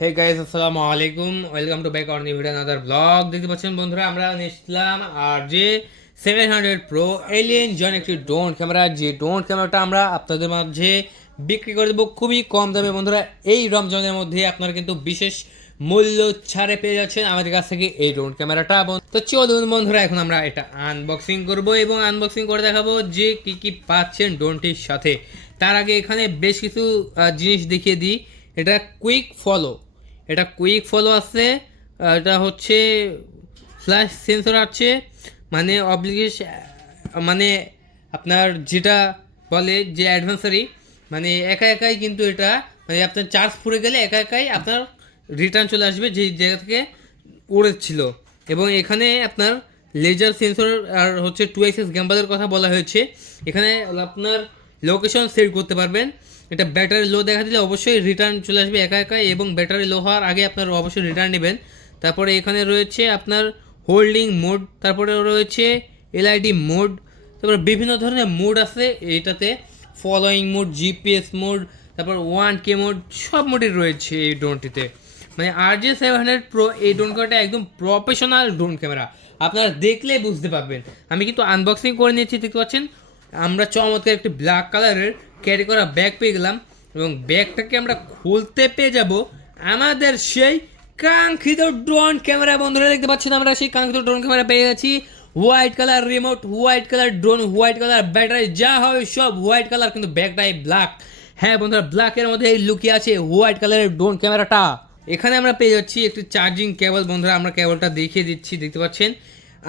হে guys আসসালামু আলাইকুম welcome to back on video another blog দেখতে পাচ্ছেন বন্ধুরা আমরা নিয়েছিলাম R J seven hundred pro alien জন একটি ড্রোন ক্যামেরা যে ড্রোন ক্যামেরাটা আমরা আপনাদের মাঝে বিক্রি করে দেবো খুবই কম দামে বন্ধুরা, এই রমজানের মধ্যে আপনারা কিন্তু বিশেষ মূল্য ছাড়ে পেয়ে যাচ্ছেন আমাদের কাছ থেকে এই ড্রোন ক্যামেরাটা তো চলুন বন্ধুরা, এখন আমরা এটা আনবক্সিং করব এবং আনবক্সিং করে দেখাবো যে কি কি পাচ্ছেন ড্রোনটির সাথে। তার আগে এখানে বেশ কিছু জিনিস দেখিয়ে দিই। এটা কুইক ফলো এটা কুইক ফলো আছে এটা হচ্ছে ফ্ল্যাশ সেন্সর আছে মানে অবলিগেশ মানে আপনার যেটা বলে যে অ্যাডভান্সারি মানে একা একাই কিন্তু এটা মানে আপনার চার্জ পুড়ে গেলে একা একাই আপনার রিটার্ন চলে আসবে যেই জায়গা থেকে উড়েছিল। এবং এখানে আপনার লেজার সেন্সর আর হচ্ছে টু এক্সএস গ্যাম্বালের কথা বলা হয়েছে। এখানে আপনার লোকেশন সেট করতে পারবেন। এটা ব্যাটারি লো দেখা দিলে অবশ্যই রিটার্ন চলে আসবে একা একাই এবং ব্যাটারি লো হওয়ার আগে আপনার অবশ্যই রিটার্ন নেবেন। তারপরে এখানে রয়েছে আপনার হোল্ডিং মোড তারপরে রয়েছে এলআইডি মোড তারপরে বিভিন্ন ধরনের মোড আছে। এটাতে ফলোয়িং মোড জিপিএস মোড তারপর ওয়ান কে মোড সব মোডই রয়েছে এই ড্রোনটিতে মানে R J seven hundred pro এই ড্রোন ক্যামেরাটা একদম প্রফেশনাল ড্রোন ক্যামেরা আপনারা দেখলেই বুঝতে পারবেন। আমি কিন্তু আনবক্সিং করে নিয়েছি, দেখতে পাচ্ছেন? আমরা চমৎকার একটি ব্ল্যাক কালারের ক্যারি করা ব্যাগ পেয়ে গেলাম এবং ব্যাগটাকে আমরা খুলতে পেয়ে যাব আমাদের সেই কাঙ্ক্ষিত ড্রোন ক্যামেরা বন্ধুরা, দেখতে পাচ্ছেন আমরা সেই কাঙ্ক্ষিত ড্রোন ক্যামেরা পেয়ে গেছি। White colour remote white colour drone white colour battery যা হবে সব হোয়াইট কালার কিন্তু ব্যাগটাই ব্ল্যাক হ্যাঁ বন্ধুরা ব্ল্যাকের মধ্যে এই লুকিয়ে আছে হোয়াইট কালারের ড্রোন ক্যামেরাটা এখানে আমরা পেয়ে যাচ্ছি একটি চার্জিং কেবল বন্ধুরা, আমরা কেবলটা দেখিয়ে দিচ্ছি, দেখতে পাচ্ছেন।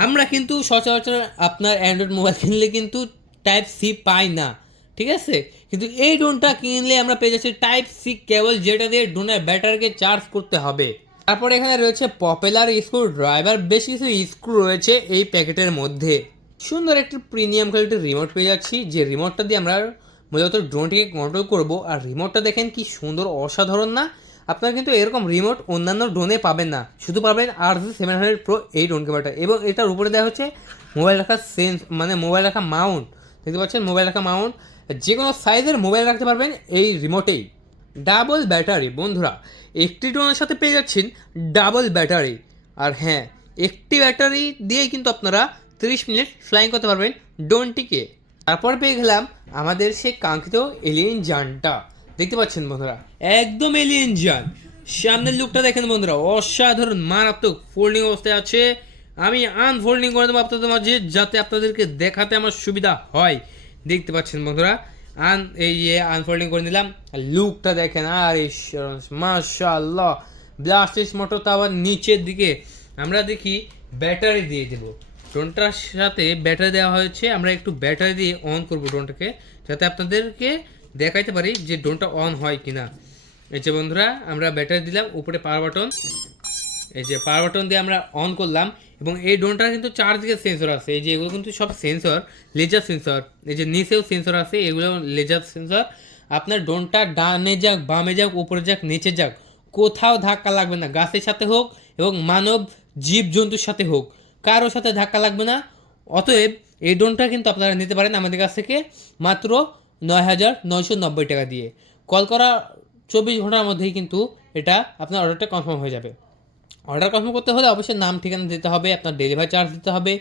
আমরা কিন্তু সচরাচর আপনার অ্যান্ড্রয়েড মোবাইল কিনলে কিন্তু টাইপ সি পাই না, ঠিক আছে? কিন্তু এই ড্রোনটা কিনলে আমরা পেয়ে যাচ্ছি টাইপ সি কেবল যেটা দিয়ে ড্রোনের ব্যাটারিকে চার্জ করতে হবে। তারপর এখানে রয়েছে পপুলার স্ক্রু ড্রাইভার বেশ কিছু স্ক্রু রয়েছে এই প্যাকেটের মধ্যে। সুন্দর একটি প্রিমিয়াম কোয়ালিটির রিমোট পেয়ে যাচ্ছি, যে রিমোটটা দিয়ে আমরা মূলত ড্রোনটিকে কন্ট্রোল করব। আর রিমোটটা দেখেন কি সুন্দর, অসাধারণ না? আপনারা কিন্তু এরকম রিমোট অন্যান্য ড্রোনে পাবেন না। শুধু পাবেন R G seven hundred pro এই ড্রোন ক্যামেরাটা এবং এটার উপরে দেওয়া হচ্ছে মোবাইল রাখার সেন্স মানে মোবাইল রাখা মাউন্ট দেখতে পাচ্ছেন মোবাইল রাখা মাউন্ট যে কোনো সাইজের মোবাইল রাখতে পারবেন এই রিমোটেই ডাবল ব্যাটারি বন্ধুরা, একটি ড্রোনের সাথে পেয়ে যাচ্ছেন ডাবল ব্যাটারি আর হ্যাঁ একটি ব্যাটারি দিয়েই কিন্তু আপনারা তিরিশ মিনিট ফ্লাইং করতে পারবেন ড্রোনটিকে তারপর পেয়ে গেলাম আমাদের সেই কাঙ্ক্ষিত এলিয়েন যানটা। দেখতে পাচ্ছেন বন্ধুরা, একদম এলিয়েন যান। সামনের লুকটা দেখেন বন্ধুরা, অসাধারণ, মারাত্মক ফোল্ডিং অবস্থায় আছে। আমি আনফোল্ডিং করে দেবো আপনাদের মাঝে যাতে আপনাদেরকে দেখাতে আমার সুবিধা হয়। দেখতে পাচ্ছেন বন্ধুরা আন এই যে আনফোল্ডিং করে নিলাম। লুকটা দেখেন, আর মাশাল্লাহ ব্লাস্টিস মোটর তো আবার নিচের দিকে। আমরা দেখি ব্যাটারি দিয়ে দেবো। ড্রোনটার সাথে ব্যাটারি দেওয়া হয়েছে। আমরা একটু ব্যাটারি দিয়ে অন করব ড্রোনটাকে যাতে আপনাদেরকে দেখাইতে পারি যে ড্রোনটা অন হয় কিনা। এই যে বন্ধুরা, আমরা ব্যাটারি দিলাম, উপরে পাওয়ার বাটন এই যে পাওয়ার বাটন দিয়ে আমরা অন করলাম এবং এই ড্রোনটার কিন্তু চার দিকে সেন্সর আছে। এই যে এগুলো কিন্তু সব সেন্সর লেজার সেন্সর এই যে নিচেও সেন্সর আছে এগুলো লেজার সেন্সর আপনার ড্রোনটা ডানে যাক, বামে যাক, উপরে যাক, নিচে যাক, কোথাও ধাক্কা লাগবে না। গাছের সাথে হোক এবং মানব জীব জন্তুর সাথে হোক, কারোর সাথে ধাক্কা লাগবে না। অতএব এই ড্রোনটা কিন্তু আপনারা নিতে পারেন আমাদের কাছ থেকে মাত্র নয় হাজার নয়শো নব্বই টাকা দিয়ে। কল করা চব্বিশ ঘণ্টার মধ্যেই কিন্তু এটা আপনার অর্ডারটা কনফার্ম হয়ে যাবে। অর্ডার কনফার্ম করতে হলে অবশ্যই নাম, ঠিকানা দিতে হবে, আপনার ডেলিভারি চার্জ দিতে হবে,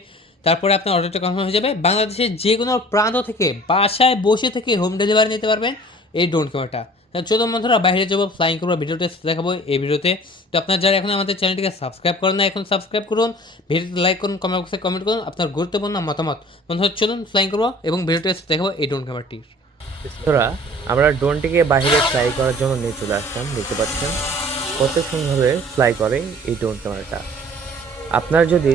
তারপরে আপনার অর্ডারটা কনফার্ম হয়ে যাবে। বাংলাদেশের যে কোনো প্রান্ত থেকে, বাসায় বসে থেকে হোম ডেলিভারি নিতে পারবেন এই ড্রোন ক্যামেরাটা চোদ্দ বন্ধুরা, বাইরে যাব ফ্লাইং করব ভিডিওতে দেখাবো এই ভিডিওতে তো আপনার যারা এখন আমাদের চ্যানেলটিকে সাবস্ক্রাইব করেন না এখন সাবস্ক্রাইব করুন ভিডিওতে লাইক করুন কমেন্ট বক্সে কমেন্ট করুন, আপনার গুরুত্বপূর্ণ মতামত। বন্ধুরা, চলুন ফ্লাইং করব এবং ভিডিওতে দেখাবো এই ড্রোন ক্যামেরাটির বন্ধুরা, আমরা ড্রোনটিকে বাইরে ফ্লাই করার জন্য নিয়ে চলে আসলাম, দেখতে পাচ্ছেন? কত সুন্দরভাবে ফ্লাই করে এই ড্রোন ক্যামেরাটা আপনার যদি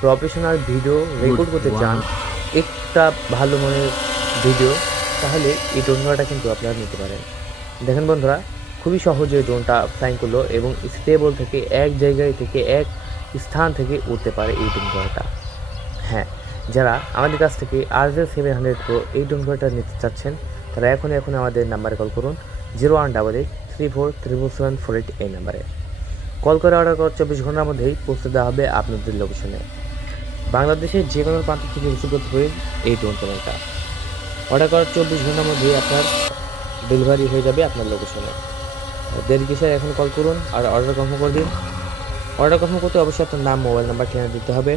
প্রফেশনাল ভিডিও রেকর্ড করতে চান একটা ভালো মনের ভিডিও তাহলে এই ড্রোন ক্যামেরাটা কিন্তু আপনারা নিতে পারেন। দেখেন বন্ধুরা খুবই সহজে ড্রোনটা ফ্লাইং করল এবং স্টেবল থেকে এক জায়গায় থেকে এক স্থান থেকে উঠতে পারে এই ড্রোন ক্যামেরাটা হ্যাঁ যারা আমাদের কাছ থেকে R J seven hundred pro এই ড্রোন ক্যামেরাটা নিতে চাচ্ছেন তারা এখন এখন আমাদের নাম্বারে কল করুন zero one double eight three four triple seven four eight এই নাম্বারে। কল করে অর্ডার করার চব্বিশ ঘণ্টার মধ্যেই পৌঁছে দেওয়া হবে আপনাদের লোকেশনে বাংলাদেশের যে কোনো প্রান্ত থেকে রিসিভ করতে পারেন এই ড্রোন ক্যামেরাটা অর্ডার করার চব্বিশ ঘণ্টার মধ্যেই আপনার ডেলিভারি হয়ে যাবে আপনার লোকেশনে দেরি কিসের, এখন কল করুন আর অর্ডার কনফার্ম করে দিন। অর্ডার কনফার্ম করতে অবশ্যই আপনার নাম মোবাইল নাম্বার ঠিকানা দিতে হবে।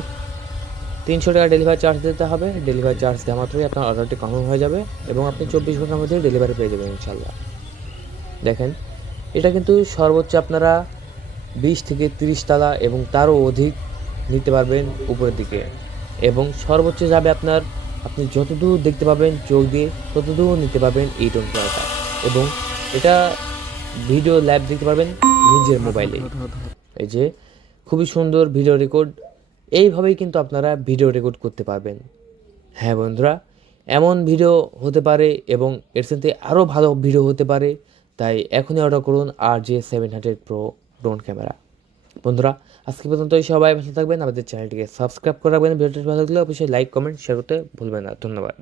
তিনশো টাকা ডেলিভারি চার্জ দিতে হবে। ডেলিভারি চার্জ দেওয়া মাত্রই আপনার অর্ডারটি কনফার্ম হয়ে যাবে এবং আপনি চব্বিশ ঘণ্টার মধ্যে ডেলিভারি পেয়ে যাবেন ইনশাল্লাহ দেখেন এটা কিন্তু সর্বোচ্চ আপনারা বিশ থেকে তিরিশ তালা এবং তারও অধিক নিতে পারবেন উপরের দিকে। এবং সর্বোচ্চ যাবে আপনার, আপনি যতদূর দেখতে পাবেন চোখ দিয়ে, ততদূর নিতে পারবেন এই টোন ক্যামেরাটা এবং এটা ভিডিও লাইভ দেখতে পারবেন নিজের মোবাইলে এই যে, খুবই সুন্দর ভিডিও রেকর্ড এইভাবেই কিন্তু আপনারা ভিডিও রেকর্ড করতে পারবেন। হ্যাঁ বন্ধুরা, এমন ভিডিও হতে পারে এবং এর সাথে আরও ভালো ভিডিও হতে পারে। তাই এখনই অর্ডার করুন R J seven hundred pro drone camera বন্ধুরা, আজকে পর্যন্তই সবাই ভালো থাকবেন। আমাদের চ্যানেলটিকে সাবস্ক্রাইব করে রাখবেন। ভিডিওটি ভালো লাগলে অবশ্যই লাইক কমেন্ট শেয়ার করতে ভুলবেন না। ধন্যবাদ।